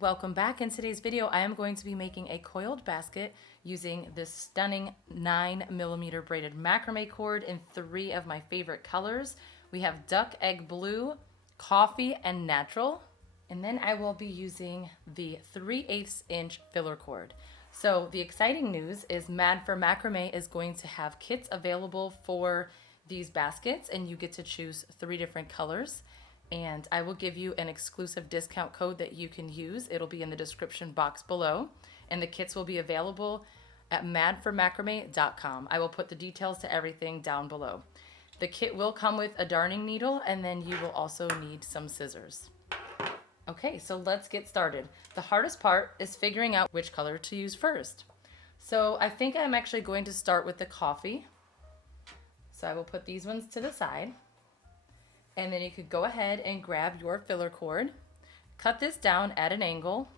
Welcome back. In today's video, I am going to be making a coiled basket using this stunning 9mm braided macrame cord in 3 of my favorite colors. We have duck egg blue, coffee, and natural. And then I will be using the 3/8 inch filler cord. So the exciting news is Mad for Macrame is going to have kits available for these baskets, and you get to choose 3 different colors. And I will give you an exclusive discount code that you can use. It'll be in the description box below, and the kits will be available at madformacrame.com. I will put the details to everything down below. The kit will come with a darning needle, and then you will also need some scissors. Okay, so let's get started. The hardest part is figuring out which color to use first. So I think I'm actually going to start with the coffee. So I will put these ones to the side. And then you could go ahead and grab your filler cord, cut this down at an angle.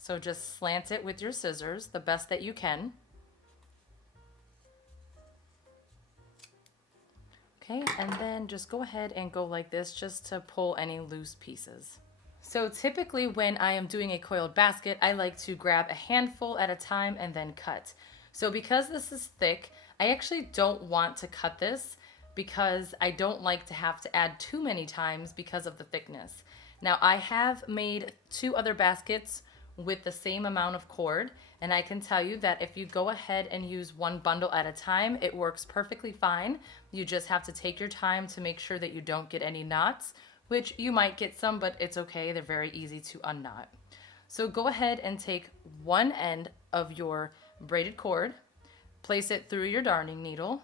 So just slant it with your scissors the best that you can. Okay, and then just go ahead and go like this just to pull any loose pieces. So typically when I am doing a coiled basket, I like to grab a handful at a time and then cut. So because this is thick, I actually don't want to cut this, because I don't like to have to add too many times because of the thickness. Now I have made 2 other baskets with the same amount of cord, and I can tell you that if you go ahead and use 1 bundle at a time, it works perfectly fine. You just have to take your time to make sure that you don't get any knots, which you might get some, but it's okay. They're very easy to unknot. So go ahead and take one end of your braided cord, place it through your darning needle,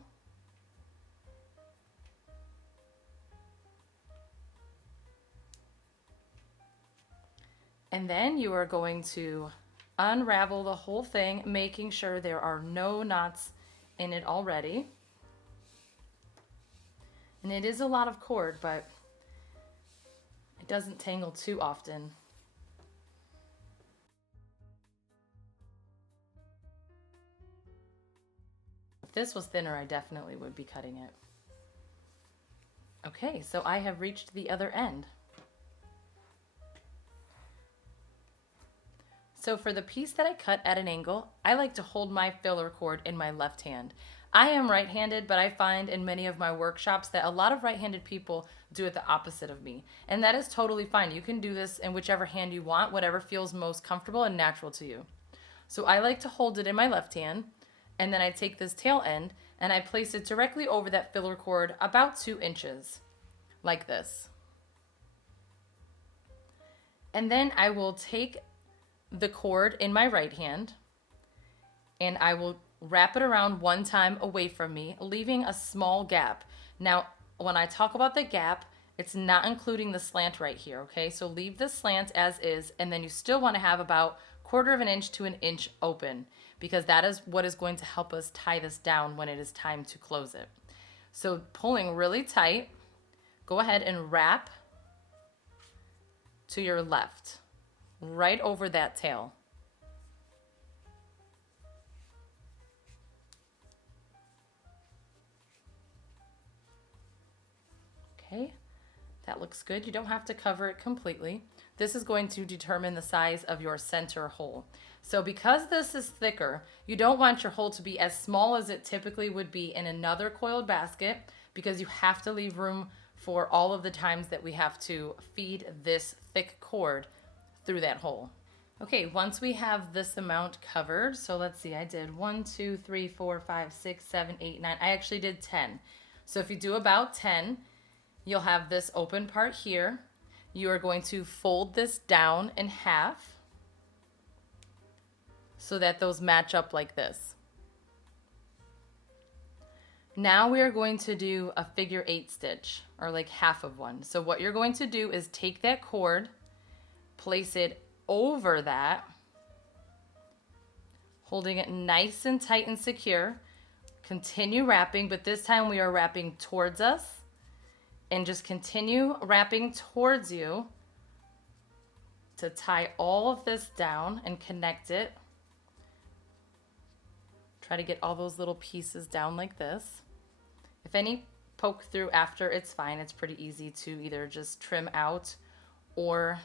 and then you are going to unravel the whole thing, making sure there are no knots in it already. And it is a lot of cord, but it doesn't tangle too often. If this was thinner, I definitely would be cutting it. Okay, so I have reached the other end. So for the piece that I cut at an angle, I like to hold my filler cord in my left hand. I am right-handed, but I find in many of my workshops that a lot of right-handed people do it the opposite of me. And that is totally fine. You can do this in whichever hand you want, whatever feels most comfortable and natural to you. So I like to hold it in my left hand, and then I take this tail end and I place it directly over that filler cord about 2 inches, like this. And then I will take the cord in my right hand and I will wrap it around 1 time away from me, leaving a small gap. Now, when I talk about the gap, it's not including the slant right here, okay? So leave the slant as is, and then you still want to have about 1/4 of an inch to an inch open, because that is what is going to help us tie this down when it is time to close it. So pulling really tight, go ahead and wrap to your left, right over that tail. Okay, that looks good. You don't have to cover it completely. This is going to determine the size of your center hole. So because this is thicker, you don't want your hole to be as small as it typically would be in another coiled basket, because you have to leave room for all of the times that we have to feed this thick cord through that hole. Okay, once we have this amount covered, so let's see, I did 1, 2, 3, 4, 5, 6, 7, 8, 9. I actually did 10. So if you do about 10, you'll have this open part here. You are going to fold this down in half so that those match up like this. Now we are going to do a figure 8 stitch, or like half of one. So what you're going to do is take that cord, place it over that, holding it nice and tight and secure. Continue wrapping, but this time we are wrapping towards us, and just continue wrapping towards you to tie all of this down and connect it. Try to get all those little pieces down like this. If any poke through after, it's fine. It's pretty easy to either just trim out or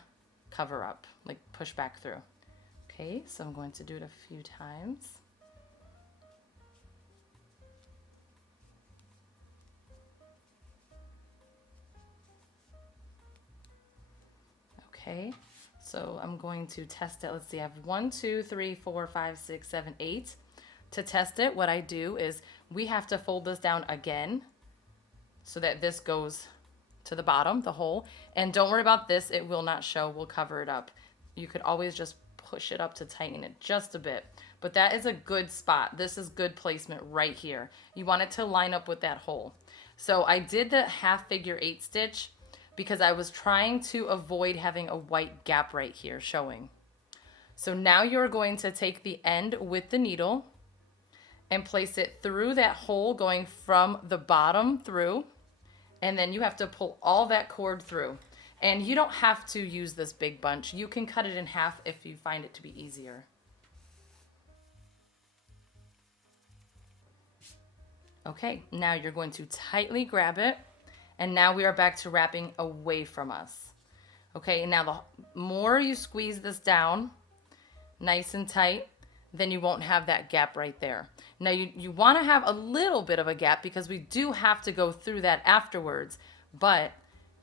cover up, like push back through. Okay, so I'm going to do it a few times. Okay, so I'm going to test it. Let's see, I have 1, 2, 3, 4, 5, 6, 7, 8. To test it, what I do is we have to fold this down again so that this goes to the bottom, the hole. And don't worry about this, it will not show, we'll cover it up. You could always just push it up to tighten it just a bit. But that is a good spot. This is good placement right here. You want it to line up with that hole. So I did the half figure 8 stitch because I was trying to avoid having a white gap right here showing. So now you're going to take the end with the needle and place it through that hole going from the bottom through, and then you have to pull all that cord through. And you don't have to use this big bunch. You can cut it in half if you find it to be easier. Okay, now you're going to tightly grab it, and now we are back to wrapping away from us. Okay, and now the more you squeeze this down nice and tight, then you won't have that gap right there. Now you want to have a little bit of a gap because we do have to go through that afterwards, but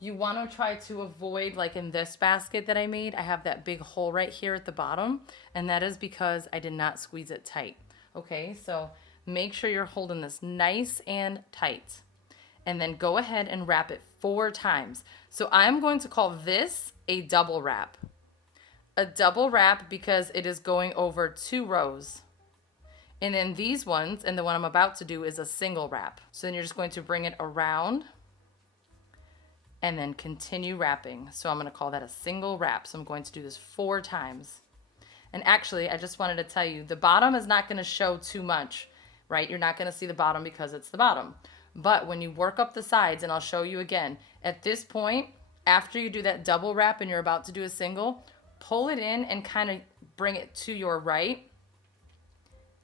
you want to try to avoid, like in this basket that I made, I have that big hole right here at the bottom, and that is because I did not squeeze it tight. Okay, so make sure you're holding this nice and tight, and then go ahead and wrap it 4 times. So I'm going to call this a double wrap. A double wrap because it is going over 2 rows. And then these ones, and the one I'm about to do, is a single wrap. So then you're just going to bring it around and then continue wrapping. So I'm going to call that a single wrap. So I'm going to do this 4 times. And actually, I just wanted to tell you, the bottom is not going to show too much, right? You're not going to see the bottom because it's the bottom. But when you work up the sides, and I'll show you again, at this point, after you do that double wrap and you're about to do a single, pull it in and kind of bring it to your right.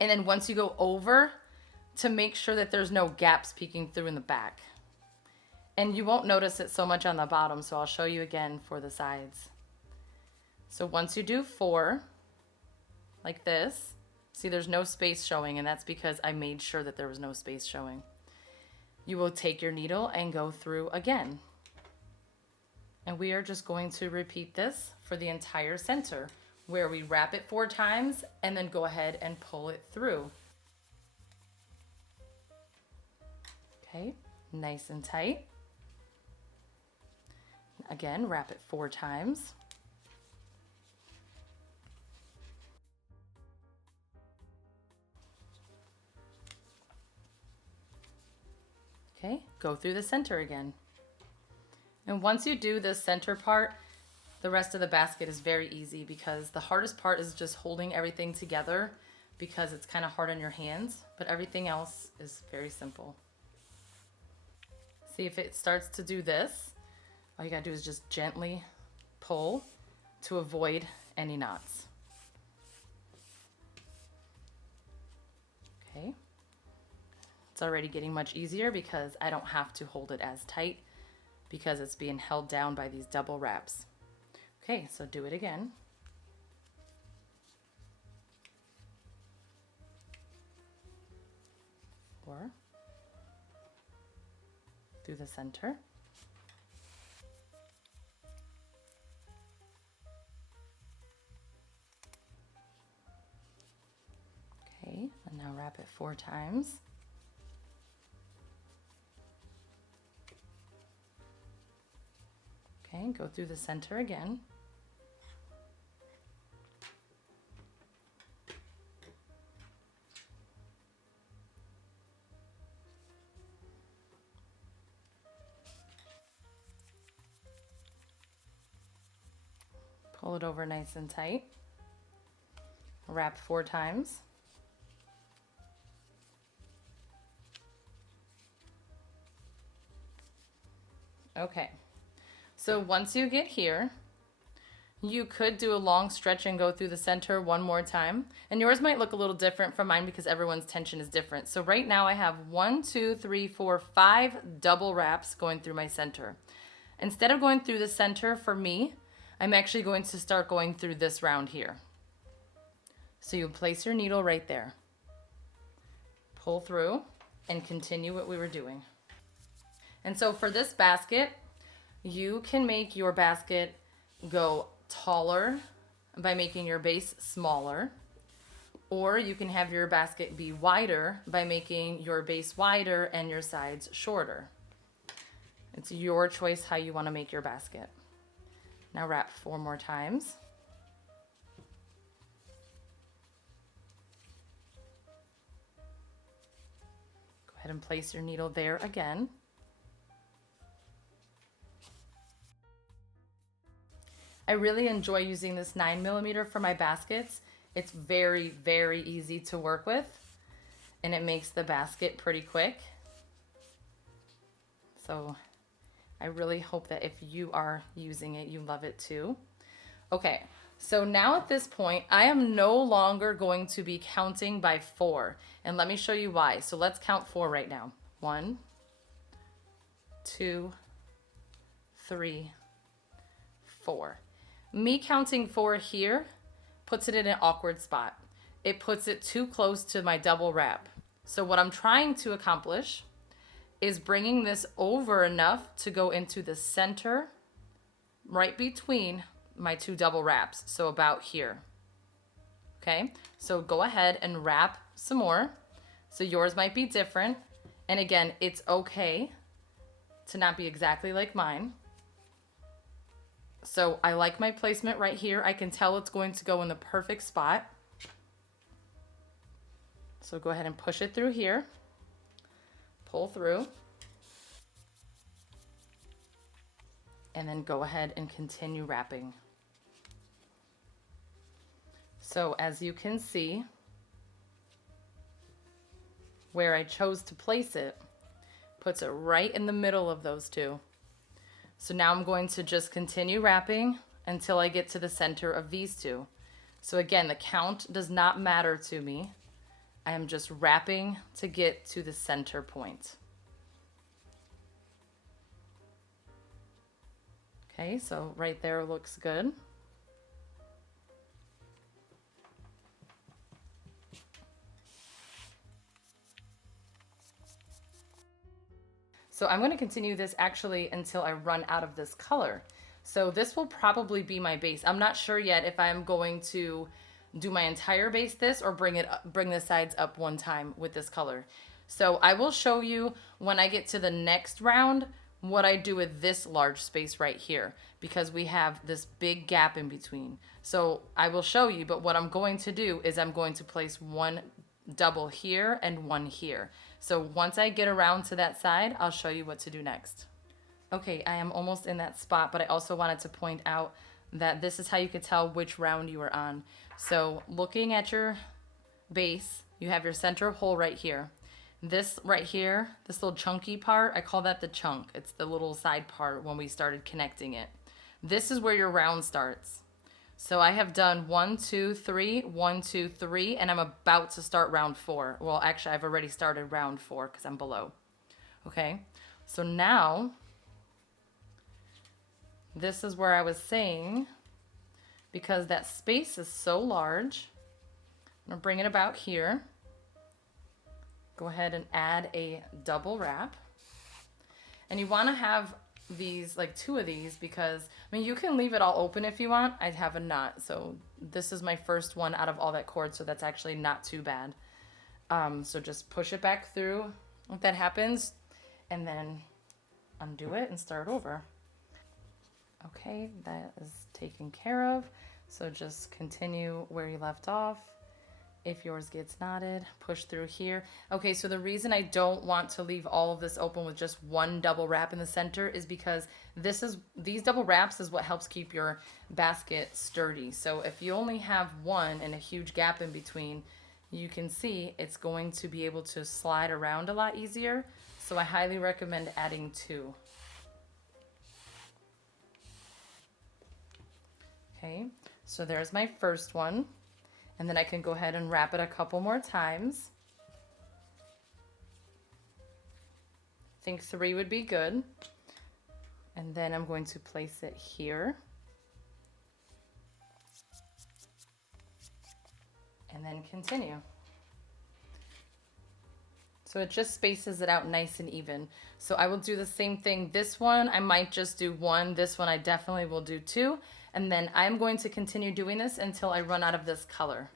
And then once you go over, to make sure that there's no gaps peeking through in the back. And you won't notice it so much on the bottom, so I'll show you again for the sides. So once you do 4, like this, see there's no space showing, and that's because I made sure that there was no space showing. You will take your needle and go through again. And we are just going to repeat this for the entire center, where we wrap it 4 times and then go ahead and pull it through. Okay, nice and tight. Again, wrap it 4 times. Okay, go through the center again. And once you do this center part, the rest of the basket is very easy because the hardest part is just holding everything together because it's kind of hard on your hands, but everything else is very simple. See, if it starts to do this, all you gotta do is just gently pull to avoid any knots. Okay. It's already getting much easier because I don't have to hold it as tight because it's being held down by these double wraps. Okay, so do it again. Or through the center. Okay, and now wrap it 4 times. Okay, go through the center again. Pull it over nice and tight. Wrap 4 times. Okay. So once you get here, you could do a long stretch and go through the center 1 more time. And yours might look a little different from mine because everyone's tension is different. So right now I have 1, 2, 3, 4, 5 double wraps going through my center. Instead of going through the center for me, I'm actually going to start going through this round here. So you place your needle right there, pull through, and continue what we were doing. And so for this basket, you can make your basket go taller by making your base smaller, or you can have your basket be wider by making your base wider and your sides shorter. It's your choice how you want to make your basket. Now wrap 4 more times. Go ahead and place your needle there again. I really enjoy using this 9mm for my baskets. It's very, very easy to work with, and it makes the basket pretty quick. So I really hope that if you are using it, you love it too. Okay, so now at this point, I am no longer going to be counting by 4. And let me show you why. So let's count 4 right now. 1, 2, 3, 4. Me counting 4 here puts it in an awkward spot. It puts it too close to my double wrap. So what I'm trying to accomplish is bringing this over enough to go into the center right between my 2 double wraps. So about here. Okay, so go ahead and wrap some more. So yours might be different. And again, it's okay to not be exactly like mine. So I like my placement right here. I can tell it's going to go in the perfect spot. So go ahead and push it through here. Pull through. And then go ahead and continue wrapping. So as you can see, where I chose to place it puts it right in the middle of those 2. So now I'm going to just continue wrapping until I get to the center of these 2. So again, the count does not matter to me. I am just wrapping to get to the center point. Okay, so right there looks good. So I'm going to continue this actually until I run out of this color. So this will probably be my base. I'm not sure yet if I'm going to do my entire base this or bring the sides up one time with this color. So I will show you when I get to the next round what I do with this large space right here, because we have this big gap in between. So I will show you, but what I'm going to do is I'm going to place 1 double here and 1 here. So once I get around to that side, I'll show you what to do next. Okay, I am almost in that spot, but I also wanted to point out that this is how you could tell which round you are on. So looking at your base, you have your center hole right here. This right here, this little chunky part, I call that the chunk. It's the little side part when we started connecting it. This is where your round starts. So I have done 1, 2, 3, 1, 2, 3, and I'm about to start round 4. Well, actually, I've already started round 4 because I'm below. Okay, so now, this is where I was saying, because that space is so large, I'm gonna bring it about here. Go ahead and add a double wrap. And you wanna have these, like 2 of these, because I mean you can leave it all open if you want. I have a knot, so this is my first one out of all that cord, so that's actually not too bad. So just push it back through if that happens, and then undo it and start over. Okay, that is taken care of. So just continue where you left off. If yours gets knotted, push through here. Okay, so the reason I don't want to leave all of this open with just 1 double wrap in the center is because these double wraps is what helps keep your basket sturdy. So if you only have 1 and a huge gap in between, you can see it's going to be able to slide around a lot easier. So I highly recommend adding 2. Okay, so there's my first one. And then I can go ahead and wrap it a couple more times. I think 3 would be good. And then I'm going to place it here. then continue. So it just spaces it out nice and even. So I will do the same thing. This one, I might just do one. This one, I definitely will do two. And then I'm going to continue doing this until I run out of this color.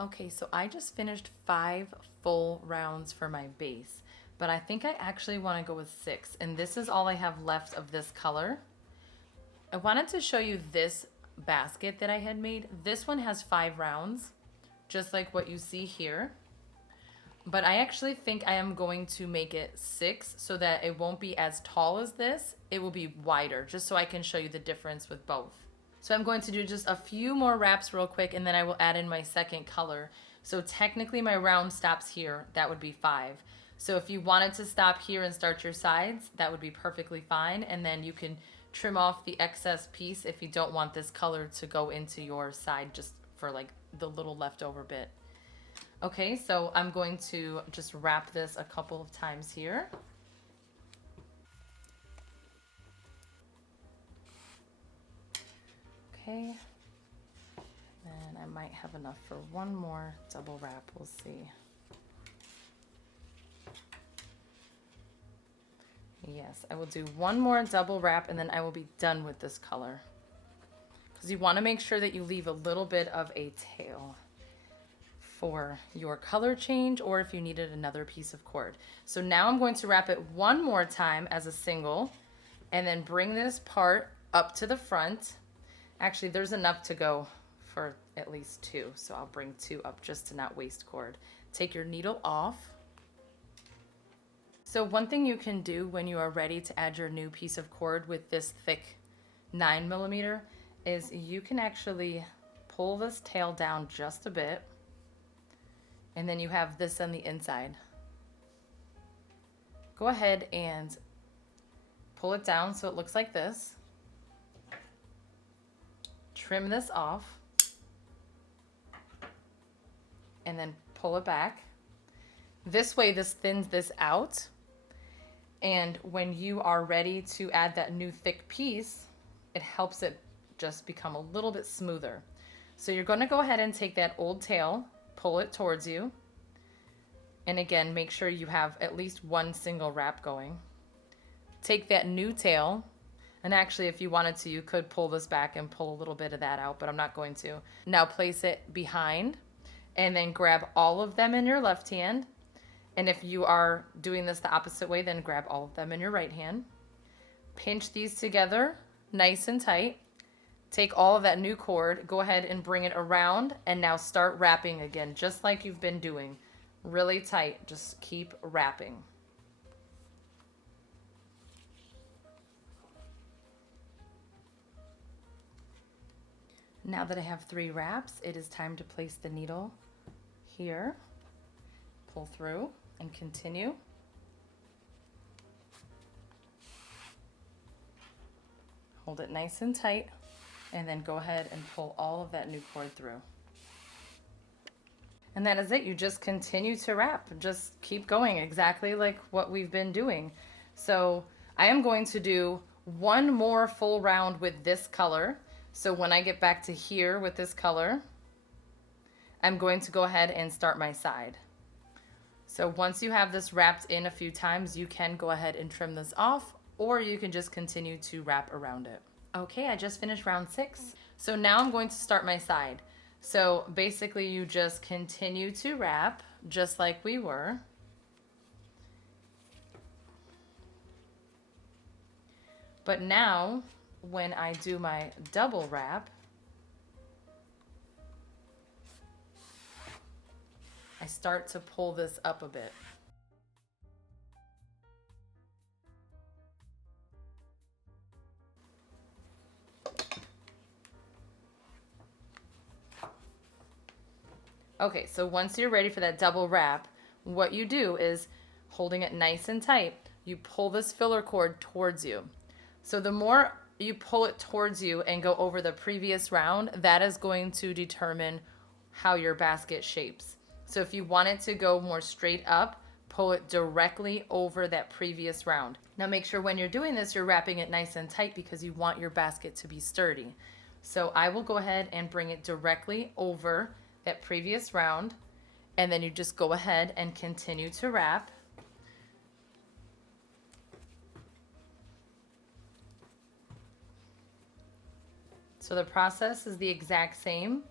Okay, so I just finished 5 full rounds for my base, but I think I actually want to go with 6. And this is all I have left of this color. I wanted to show you this basket that I had made. This one has 5 rounds, just like what you see here. But I actually think I am going to make it 6 so that it won't be as tall as this. It will be wider, just so I can show you the difference with both. So I'm going to do just a few more wraps real quick, and then I will add in my second color. So technically my round stops here. That would be 5. So if you wanted to stop here and start your sides, that would be perfectly fine. And then you can trim off the excess piece if you don't want this color to go into your side, just for like the little leftover bit. Okay, so I'm going to just wrap this a couple of times here. Okay, and I might have enough for one more double wrap, we'll see. Yes, I will do one more double wrap and then I will be done with this color. Because you want to make sure that you leave a little bit of a tail for your color change, or if you needed another piece of cord. So now I'm going to wrap it one more time as a single and then bring this part up to the front. Actually, there's enough to go for at least 2, so I'll bring 2 up just to not waste cord. Take your needle off. So one thing you can do when you are ready to add your new piece of cord with this thick 9mm is you can actually pull this tail down just a bit, and then you have this on the inside. Go ahead and pull it down so it looks like this. Trim this off and then pull it back. This way this thins this out, and when you are ready to add that new thick piece, it helps it just become a little bit smoother. So you're going to go ahead and take that old tail, pull it towards you, and again make sure you have at least one single wrap going. Take that new tail, and actually if you wanted to you could pull this back and pull a little bit of that out, but I'm not going to. Now place it behind and then grab all of them in your left hand, and if you are doing this the opposite way, then grab all of them in your right hand. Pinch these together nice and tight. Take all of that new cord, go ahead and bring it around, and now start wrapping again, just like you've been doing. Really tight, just keep wrapping. Now that I have 3 wraps, it is time to place the needle here, pull through, and continue. Hold it nice and tight, and then go ahead and pull all of that new cord through. And that is it. You just continue to wrap. Just keep going exactly like what we've been doing. So I am going to do one more full round with this color. So when I get back to here with this color, I'm going to go ahead and start my side. So once you have this wrapped in a few times, you can go ahead and trim this off, or you can just continue to wrap around it. Okay, I just finished round 6. So now I'm going to start my side. So basically you just continue to wrap just like we were. But now when I do my double wrap, I start to pull this up a bit. Okay, so once you're ready for that double wrap, what you do is, holding it nice and tight, you pull this filler cord towards you. So the more you pull it towards you and go over the previous round, that is going to determine how your basket shapes. So if you want it to go more straight up, pull it directly over that previous round. Now make sure when you're doing this, you're wrapping it nice and tight because you want your basket to be sturdy. So I will go ahead and bring it directly over that previous round. And then you just go ahead and continue to wrap. So the process is the exact same.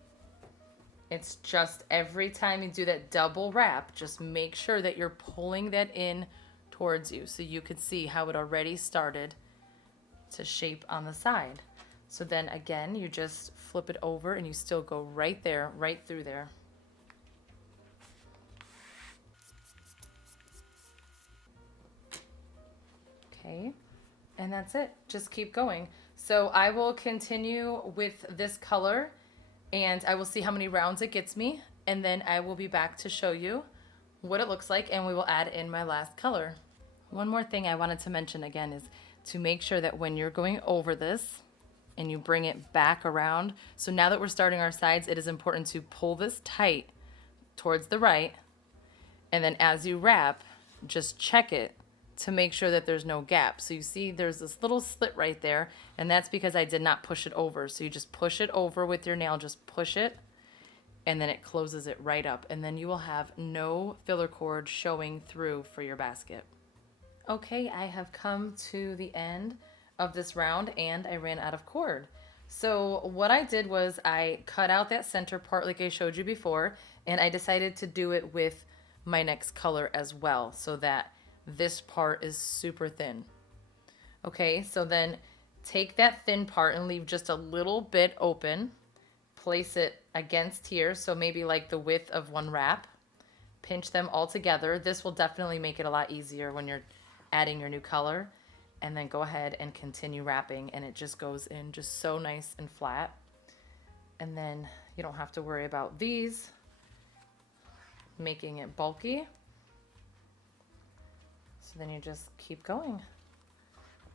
It's just every time you do that double wrap, just make sure that you're pulling that in towards you so you can see how it already started to shape on the side. So then again, you just flip it over and you still go right there, right through there. Okay, and that's it. Just keep going. So I will continue with this color and I will see how many rounds it gets me, and then I will be back to show you what it looks like, and we will add in my last color. One more thing I wanted to mention again is to make sure that when you're going over this and you bring it back around, so now that we're starting our sides, it is important to pull this tight towards the right, and then as you wrap, just check it to make sure that there's no gap. So you see there's this little slit right there, and that's because I did not push it over. So you just push it over with your nail, just push it, and then it closes it right up, and then you will have no filler cord showing through for your basket. Okay, I have come to the end of this round and I ran out of cord. So what I did was I cut out that center part like I showed you before, and I decided to do it with my next color as well so that this part is super thin. Okay, so then take that thin part and leave just a little bit open. Place it against here, so maybe like the width of one wrap. Pinch them all together. This will definitely make it a lot easier when you're adding your new color. And then go ahead and continue wrapping, and it just goes in just so nice and flat. And then you don't have to worry about these making it bulky. So then you just keep going.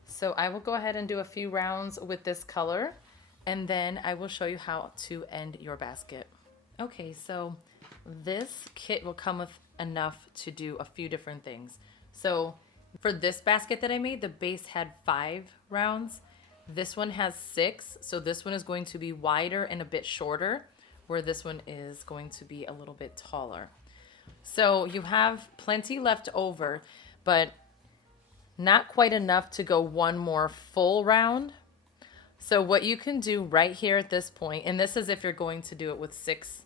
So I will go ahead and do a few rounds with this color, and then I will show you how to end your basket. Okay, so this kit will come with enough to do a few different things. So for this basket that I made, the base had 5 rounds. This one has 6, so this one is going to be wider and a bit shorter, where this one is going to be a little bit taller. So you have plenty left over, but not quite enough to go one more full round. So what you can do right here at this point, and this is if you're going to do it with 6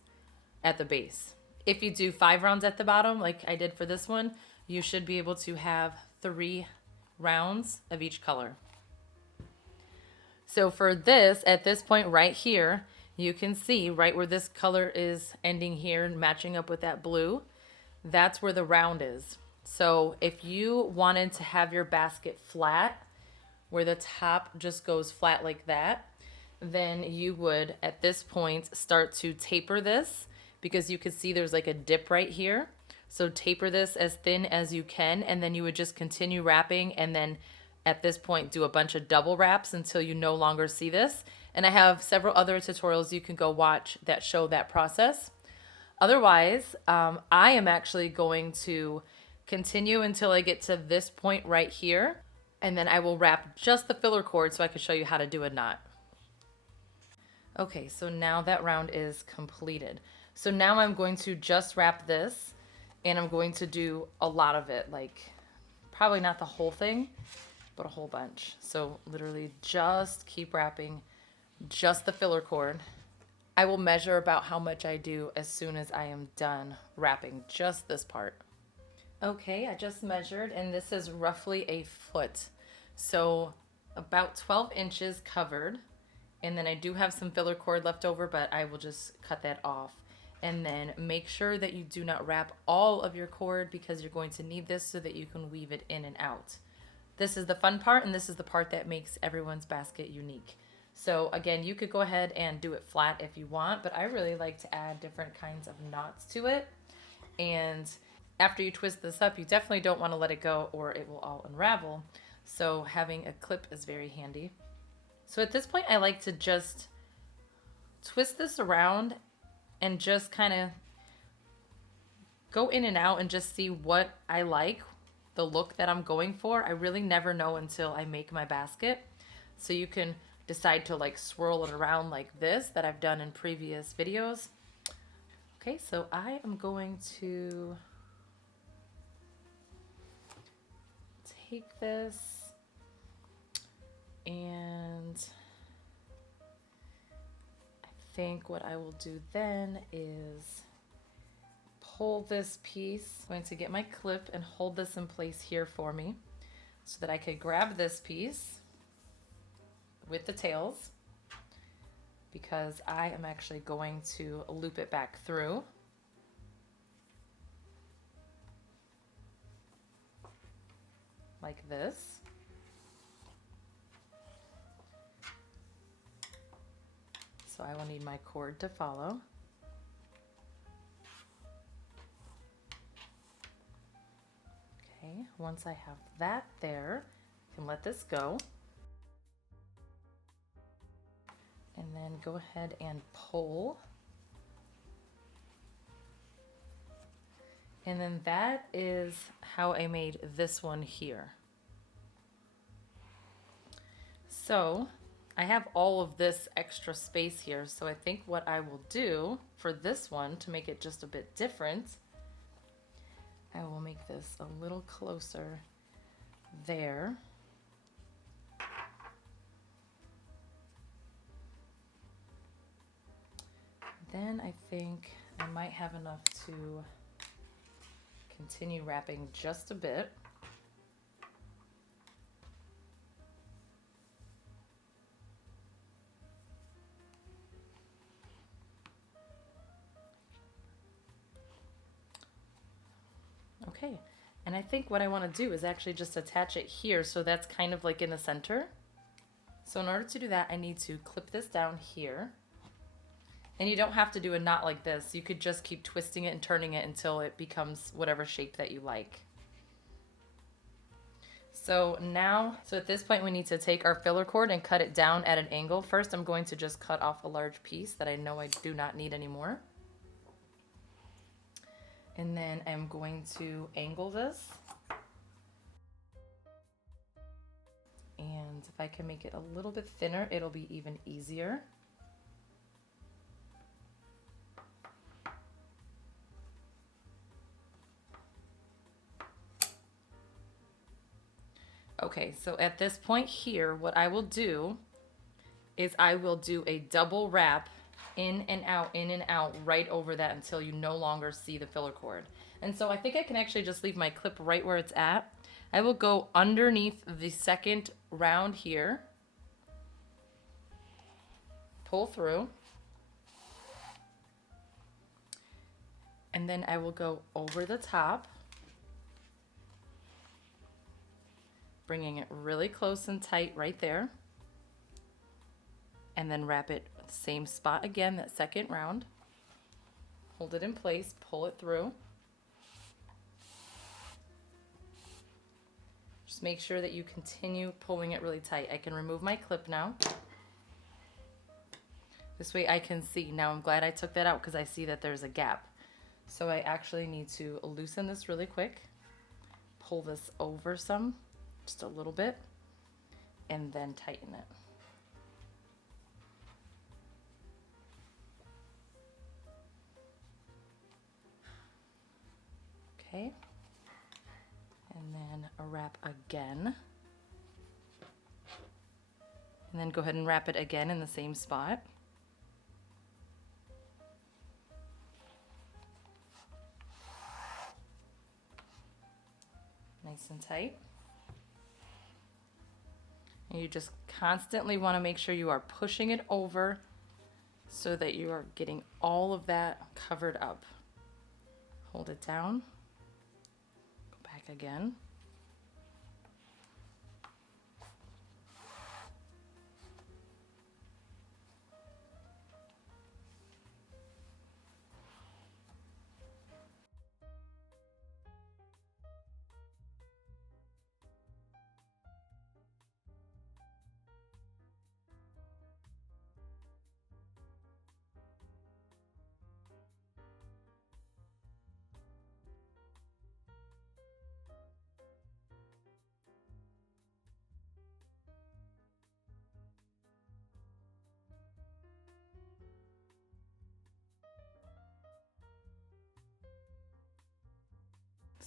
at the base. If you do 5 rounds at the bottom, like I did for this one, you should be able to have 3 rounds of each color. So for this, at this point right here, you can see right where this color is ending here and matching up with that blue, that's where the round is. So if you wanted to have your basket flat, where the top just goes flat like that, then you would at this point start to taper this, because you can see there's like a dip right here. So taper this as thin as you can, and then you would just continue wrapping, and then at this point do a bunch of double wraps until you no longer see this. And I have several other tutorials you can go watch that show that process. Otherwise, I am actually going to continue until I get to this point right here, and then I will wrap just the filler cord so I can show you how to do a knot. Okay, so now that round is completed. So now I'm going to just wrap this, and I'm going to do a lot of it, like probably not the whole thing, but a whole bunch. So literally just keep wrapping just the filler cord. I will measure about how much I do as soon as I am done wrapping just this part. Okay, I just measured, and this is roughly a foot. So about 12 inches covered. And then I do have some filler cord left over, but I will just cut that off. And then make sure that you do not wrap all of your cord, because you're going to need this so that you can weave it in and out. This is the fun part, and this is the part that makes everyone's basket unique. So again, you could go ahead and do it flat if you want, but I really like to add different kinds of knots to it. And after you twist this up, you definitely don't want to let it go or it will all unravel. So having a clip is very handy. So at this point, I like to just twist this around and just kind of go in and out and just see what I like, the look that I'm going for. I really never know until I make my basket. So you can decide to like swirl it around like this that I've done in previous videos. Okay, so I am going to take this and I think what I will do then is pull this piece. I'm going to get my clip and hold this in place here for me so that I could grab this piece with the tails, because I am actually going to loop it back through. Like this. So I will need my cord to follow. Okay, once I have that there, I can let this go. And then go ahead and pull. And then that is how I made this one here. So I have all of this extra space here, so I think what I will do for this one to make it just a bit different, I will make this a little closer there. Then I think I might have enough to continue wrapping just a bit. Okay, and I think what I want to do is actually just attach it here, so that's kind of like in the center. So in order to do that, I need to clip this down here. And you don't have to do a knot like this. You could just keep twisting it and turning it until it becomes whatever shape that you like. So now, at this point we need to take our filler cord and cut it down at an angle. First I'm going to just cut off a large piece that I know I do not need anymore. And then I'm going to angle this. And if I can make it a little bit thinner, it'll be even easier. Okay, so at this point here, what I will do is I will do a double wrap in and out right over that until you no longer see the filler cord. And so I think I can actually just leave my clip right where it's at. I will go underneath the second round here, pull through, and then I will go over the top, bringing it really close and tight right there, and then wrap it same spot again, that second round. Hold it in place, pull it through. Just make sure that you continue pulling it really tight. I can remove my clip now. This way I can see. Now I'm glad I took that out because I see that there's a gap. So I actually need to loosen this really quick, pull this over some, just a little bit, and then tighten it. Okay, and then a wrap again, and then go ahead and wrap it again in the same spot. Nice and tight. And you just constantly want to make sure you are pushing it over so that you are getting all of that covered up. Hold it down. Go back again.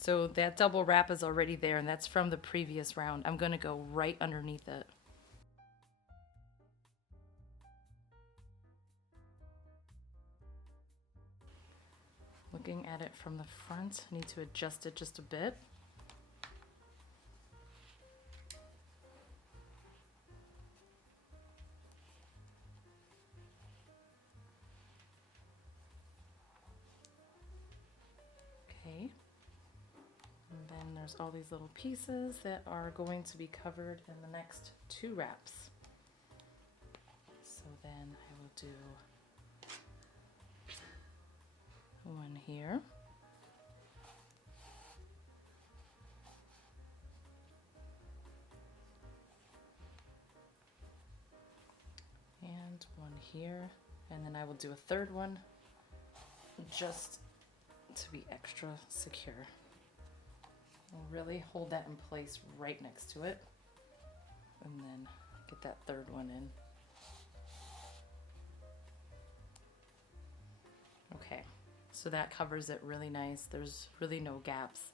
So that double wrap is already there, and that's from the previous round. I'm gonna go right underneath it. Looking at it from the front, I need to adjust it just a bit. Okay. And then there's all these little pieces that are going to be covered in the next 2 wraps. So then I will do one here. And one here. And then I will do a 3rd one just to be extra secure. I'll really hold that in place right next to it. And then get that 3rd one in. Okay. So that covers it really nice. There's really no gaps.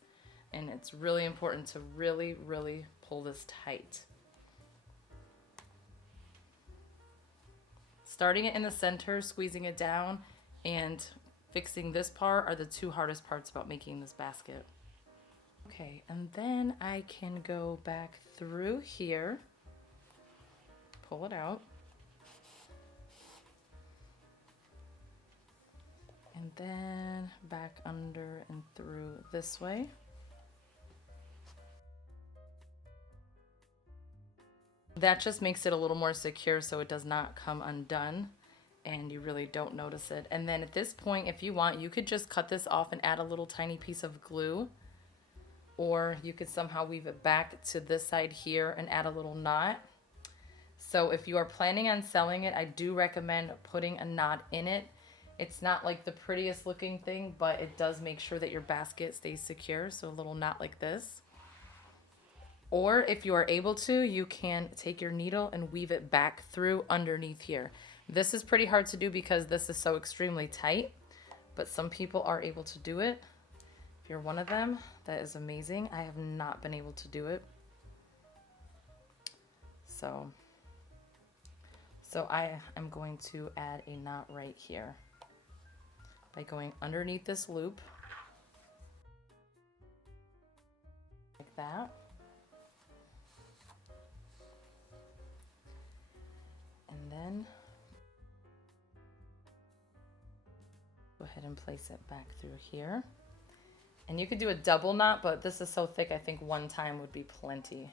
And it's really important to really, really pull this tight. Starting it in the center, squeezing it down, and fixing this part are the 2 hardest parts about making this basket. Okay, and then I can go back through here, pull it out. And then back under and through this way. That just makes it a little more secure so it does not come undone and you really don't notice it. And then at this point, if you want, you could just cut this off and add a little tiny piece of glue, or you could somehow weave it back to this side here and add a little knot. So if you are planning on selling it, I do recommend putting a knot in it. It's not like the prettiest looking thing, but it does make sure that your basket stays secure. So a little knot like this. Or if you are able to, you can take your needle and weave it back through underneath here. This is pretty hard to do because this is so extremely tight, but some people are able to do it. If you're one of them, that is amazing. I have not been able to do it. So I am going to add a knot right here by going underneath this loop like that. And then go ahead and place it back through here. And you could do a double knot, but this is so thick, I think 1 time would be plenty.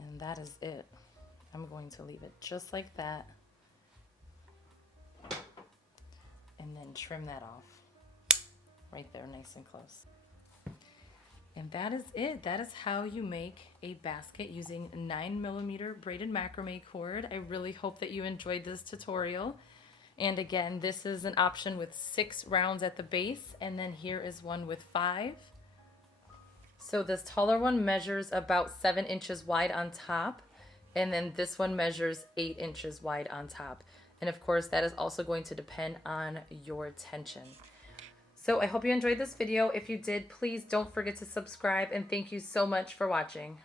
And that is it. I'm going to leave it just like that. And then trim that off right there, nice and close. And that is it. That is how you make a basket using 9mm braided macrame cord. I really hope that you enjoyed this tutorial. And again, this is an option with 6 rounds at the base, and then here is one with 5. So this taller one measures about 7 inches wide on top, and then this one measures 8 inches wide on top. And of course, that is also going to depend on your tension. So I hope you enjoyed this video. If you did, please don't forget to subscribe, and thank you so much for watching.